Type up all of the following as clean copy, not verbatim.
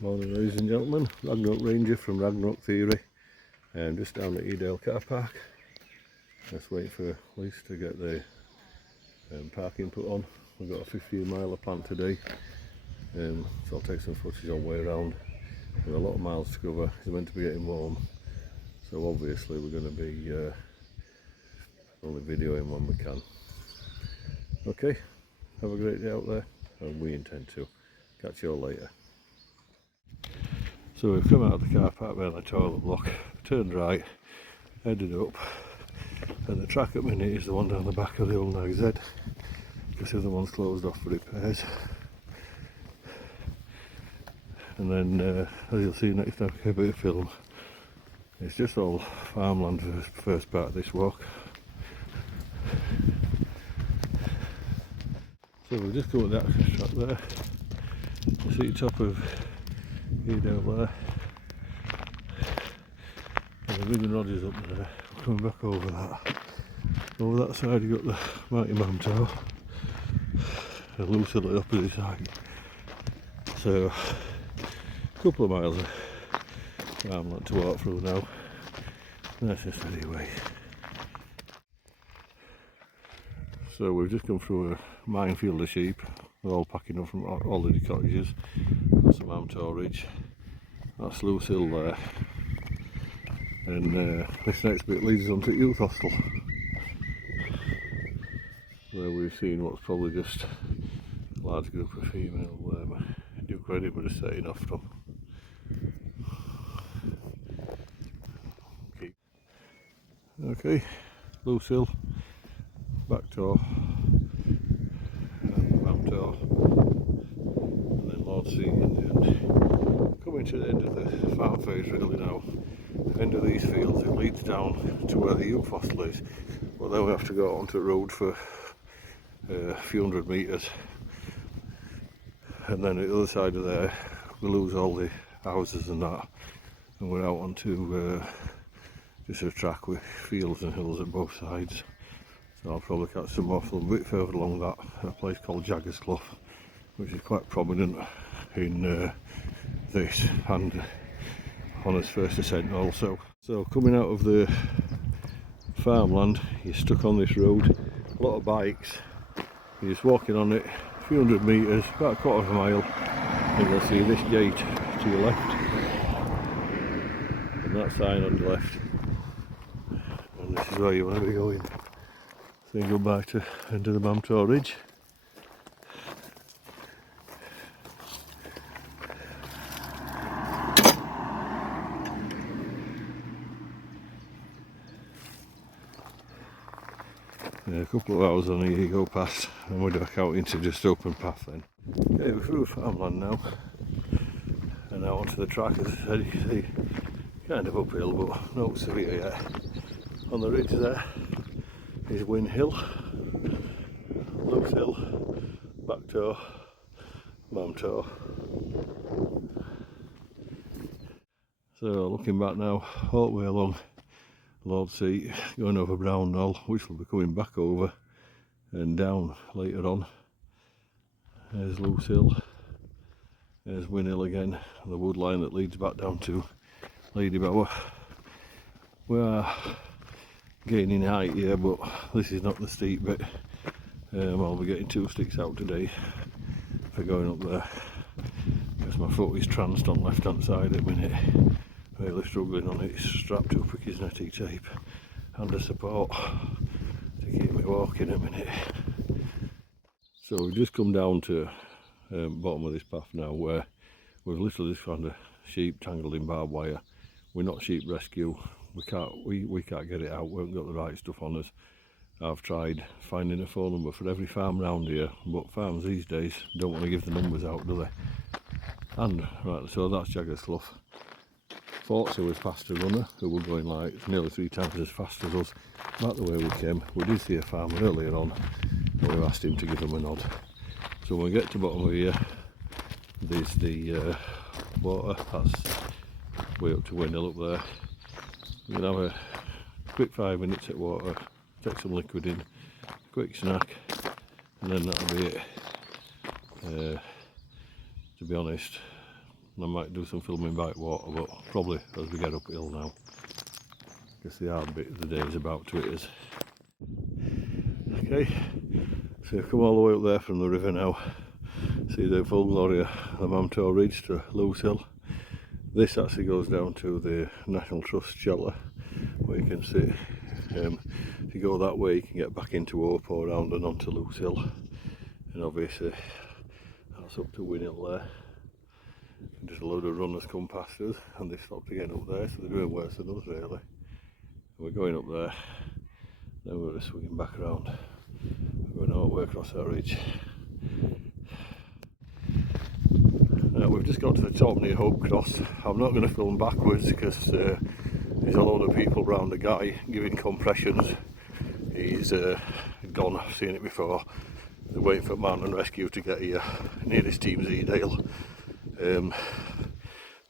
Morning ladies and gentlemen, Ragnarok Ranger from Ragnarok Theory. Just down at Edale car park. Just waiting for Lisa to get the parking put on. We've got a 15-miler planned today, so I'll take some footage on way around. We've got a lot of miles to cover. It's meant to be getting warm, so obviously we're going to be only videoing when we can. Okay, have a great day out there, and we intend to. Catch you all later. So we've come out of the car park behind the toilet block, turned right, headed up, and the track at the minute is the one down the back of the old Nag Z, because the other one's closed off for repairs. And then, as you'll see next time I bit of film, it's just all farmland for the first part of this walk. So we've just come at the access track there. You see the top of Edale there, and the Ring Rogers up there. We're coming back over that. Over that side you got the Mighty Mamto, and Lucy on the opposite side. So a couple of miles of farmland to walk through now. That's just anyway. So we've just come through a minefield of sheep. They're all packing up from holiday cottages. That's the Mamto Ridge. That's Loose Hill there. And this next bit leads us on to Youth Hostel, where we've seen what's probably just a large group of female Duke Ready we're just setting off from. Okay, Loose Hill, back to Mamto, and then Lord Sea in the end. Coming to the end of the farm phase really now. End of these fields, it leads down to where the youth hostel is, but then we have to go onto the road for a few hundred metres, and then at the other side of there we lose all the houses and that, and we're out onto just a track with fields and hills at both sides. So I'll probably catch some more from a bit further along that, a place called Jaggers Clough, which is quite prominent in this and on its first ascent also. So coming out of the farmland, you're stuck on this road, a lot of bikes, you're just walking on it a few hundred metres, about a quarter of a mile, and you'll see this gate to your left, and that sign on your left, and this is where you want to be going. Saying goodbye to end of the Mamto Ridge. Yeah, a couple of hours on here you go past, and we're back out into just open path then. Okay, we're through farmland now, and now onto the track. As I said, you can see kind of uphill but not severe yet. On the ridge there is Win Hill, Loose Hill, Backtoe, Mamto. So looking back now, all the way along Lord Seat, going over Brown Knoll, which will be coming back over and down later on. There's Loose Hill, there's Win Hill again, and the wood line that leads back down to Lady Bower. We are gaining height here, but this is not the steep bit. I'll be getting 2 sticks out today for going up there, because my foot is tranced on left hand side at the minute. Really struggling on it. It's strapped to a Pickisnetic tape and a support to keep me walking a minute. So we've just come down to bottom of this path now, where we've literally just found a sheep tangled in barbed wire. We're not sheep rescue. We can't get it out. We haven't got the right stuff on us. I've tried finding a phone number for every farm round here, but farms these days don't want to give the numbers out, do they? And right, so that's Jaggers Clough. Thought was past a runner who were going like nearly 3 times as fast as us back the way we came. We did see a farmer earlier on, but we asked him to give him a nod. So when we get to the bottom of here, there's the water. That's way up to Win Hill up there. We're going to have a quick 5 minutes at water, take some liquid in, quick snack, and then that'll be it. To be honest, And I might do some filming by water, but probably as we get uphill now, because the hard bit of the day is about to hit us. Okay, so come all the way up there from the river now. See the full glory of the Mamtor Ridge to Lewis Hill. This actually goes down to the National Trust shelter, where you can sit. If you go that way, you can get back into Hope or around and onto Lewis Hill. And obviously, that's up to Win Hill there. And just a load of runners come past us, and they stopped again up there, so they're doing worse than us really. And we're going up there, then we're just swinging back around. We're going all the way across that ridge. Now we've just got to the top near Hope Cross. I'm not going to film backwards because there's a load of people around the guy giving compressions. He's gone, I've seen it before. They're waiting for mountain rescue to get here. Nearest team's Edale.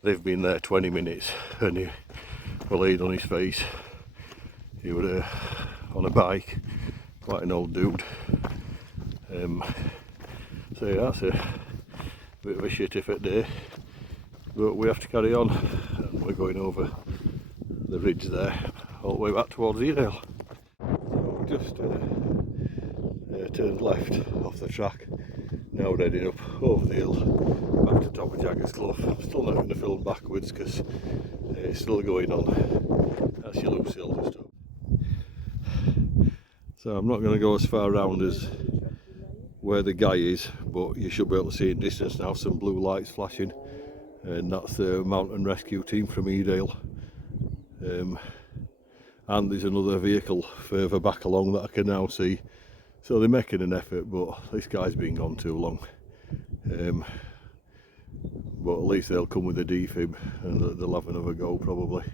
They've been there 20 minutes and he was laid on his face. He was on a bike, quite an old dude. So yeah, that's a bit of a shit effort day, but we have to carry on, and we're going over the ridge there all the way back towards Edale. So we just turned left off the track, now we're heading up over the hill back to top of Jaggers Clough. I'm still not going to film backwards because it's still going on. That's your Lewis Hill just up. So I'm not going to go as far around as where the guy is, but you should be able to see in distance now some blue lights flashing, and that's the mountain rescue team from Edale. And there's another vehicle further back along that I can now see, so they're making an effort, but this guy's been gone too long. But at least they'll come with a defib and they'll have another go probably.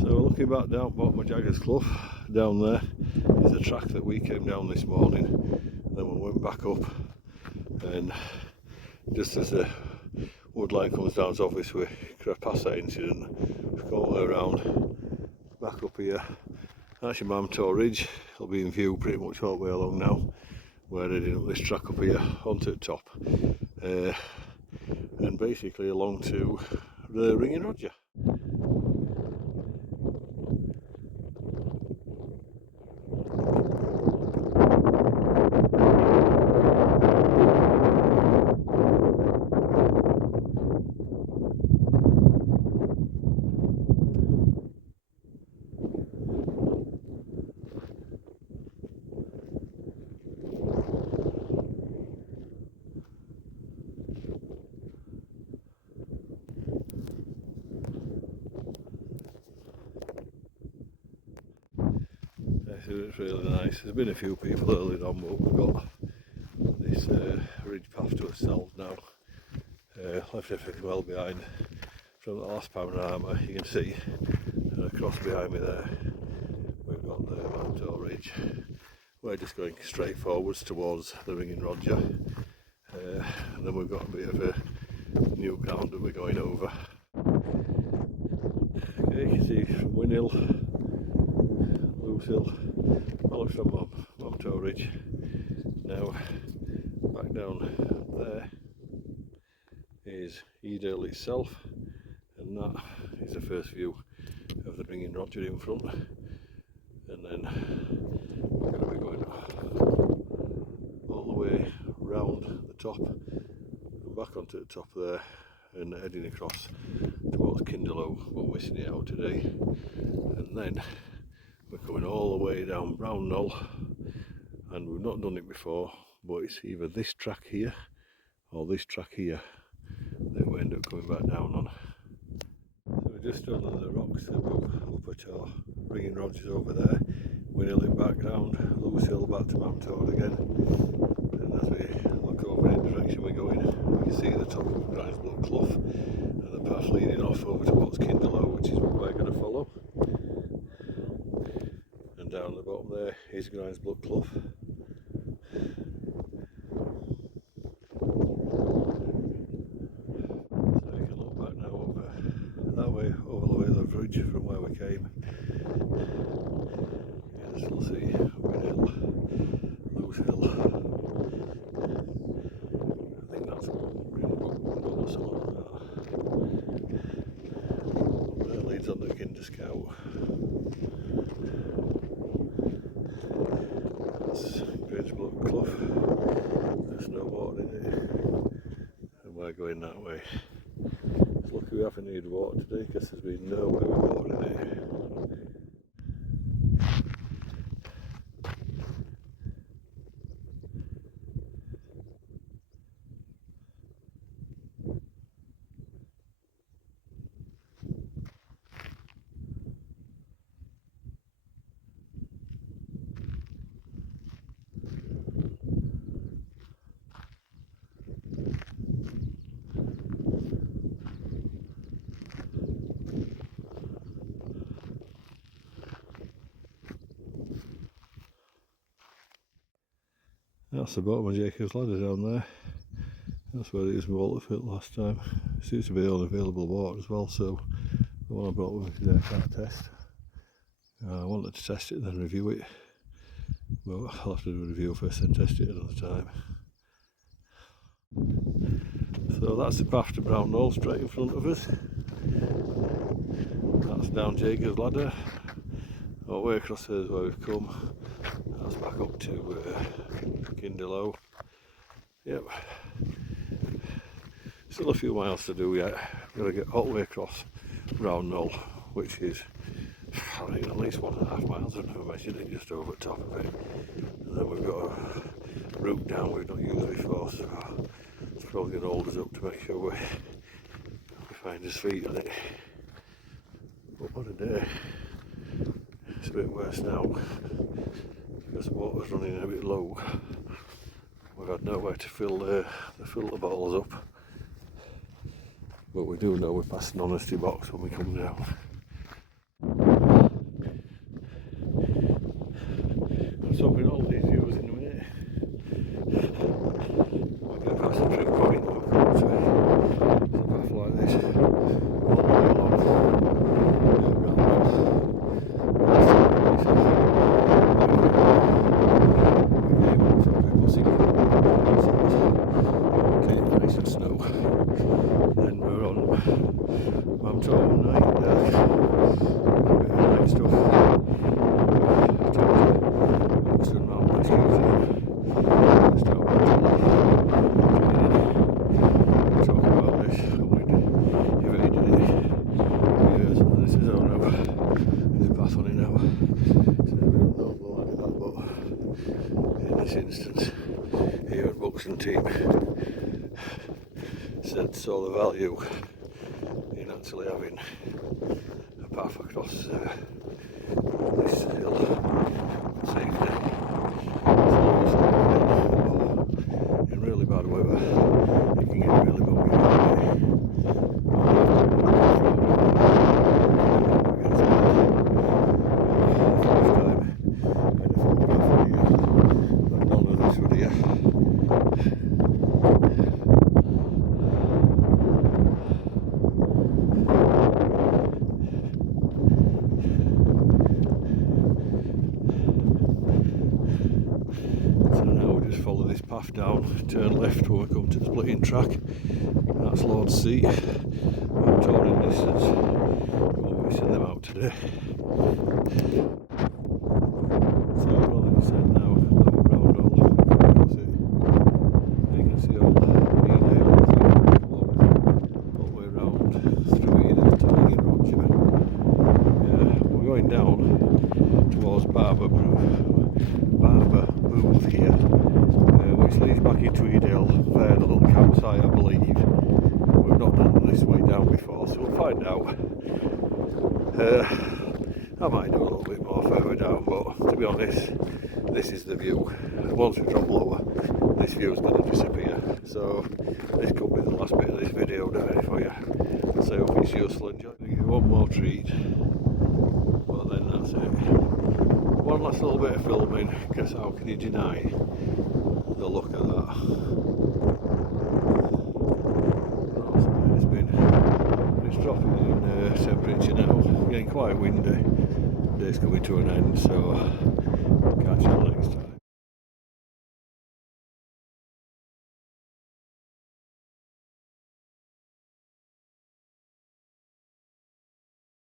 So looking back down bottom of Jaggers Clough, down there is the track that we came down this morning. Then we went back up, and just as the wood line comes down to office, we past that incident, we've gone all the way around, back up here. That's your Mamtor Ridge. It'll be in view pretty much all the way along now. We're heading up this track up here onto the top, and basically along to the Ringing Roger. It's really nice. There's been a few people earlier on, but we've got this ridge path to ourselves now. Left everything well behind from the last panorama. You can see across behind me there we've got the Mamtor Ridge. We're just going straight forwards towards the Ringing Roger, and then we've got a bit of a new ground that we're going over. Okay, you can see from Win Hill, Lewis Hill, well from Mamtor Ridge. Now back down there is Edale itself, and that is the first view of the Ringing Roger in front. And then we're going to be going all the way round the top and back onto the top there, and heading across towards Kinderlow. We're missing it out today, and then we're coming all the way down Brown Knoll, and we've not done it before, but it's either this track here or this track here that we end up coming back down on. So we're just on the rocks above Upper Tor, Ringing Rogers over there, Win Hill in background, Lewis Hill back to Mamtor again, and as we look over in the direction we're going, we can see the top of Grinesblood Clough and the path leading off over towards Kinderlow, which is what we're going to follow. And down the bottom there is Grinesblood Clough. From where we came. You can still see Win Hill, Lewis Hill. I think that's Greenwood or something like that. to scout. That's Grange Clough. There's no water in it, and we're going that way. It's lucky we haven't needed water today because there's been nowhere with water in it. That's the bottom of Jacob's Ladder down there. That's where it was water fit last time. It seems to be all available water as well, so the one I brought with me today I can't test. I wanted to test it and then review it, but I'll have to do a review first and test it another time. So that's the path to Brown Knoll straight in front of us. That's down Jacob's Ladder. All the way across here is where we've come. That's back up to Kinderlow. Yep. Still a few miles to do yet. We've got to get all the way across Brown Knoll, which is, I think, at least 1.5 miles. I've never measured it, just over the top of it. And then we've got a route down we've not used before, so it's probably going to hold us up to make sure we find his feet on it. But what a day. It's a bit worse now because the water's running a bit low. We've had nowhere to fill the filter bottles up, but we do know we're past an honesty box when we come down. I'm stopping all these views in a minute. We're going to pass a trip point. It's a path like this all the way along. Then we're on Mount Auburn night stuff. Western Mountain Rescue Team. Let's talk about this. We've evaded it for years, and this is our now. There's a path on it now. So we don't know like that, but in this instance, here at Buxton team saw the value in actually having a path across this hill for safety. In really bad weather, you can get really buggy around it. Follow this path down, turn left when we come to the splitting track. That's Lord's Seat. I'm touring distance. We'll be sending them out today. So we're on the descent now, Brown Knoll, across it. You can see all Edale all the way around through Edale to Wigan Roger. We're going down towards Barber Booth here, which leads back into Edale via the little campsite, I believe. We've not done this way down before, so we'll find out. I might do a little bit more further down, but to be honest, this is the view. Once we drop lower, this view is going to disappear. So this could be the last bit of this video down for you. So I hope it's useful. Enjoy. One more treat, but then that's it. One last little bit of filming, because how can you deny the look of that? It's dropping in temperature now, getting quite windy. Day's coming to an end, so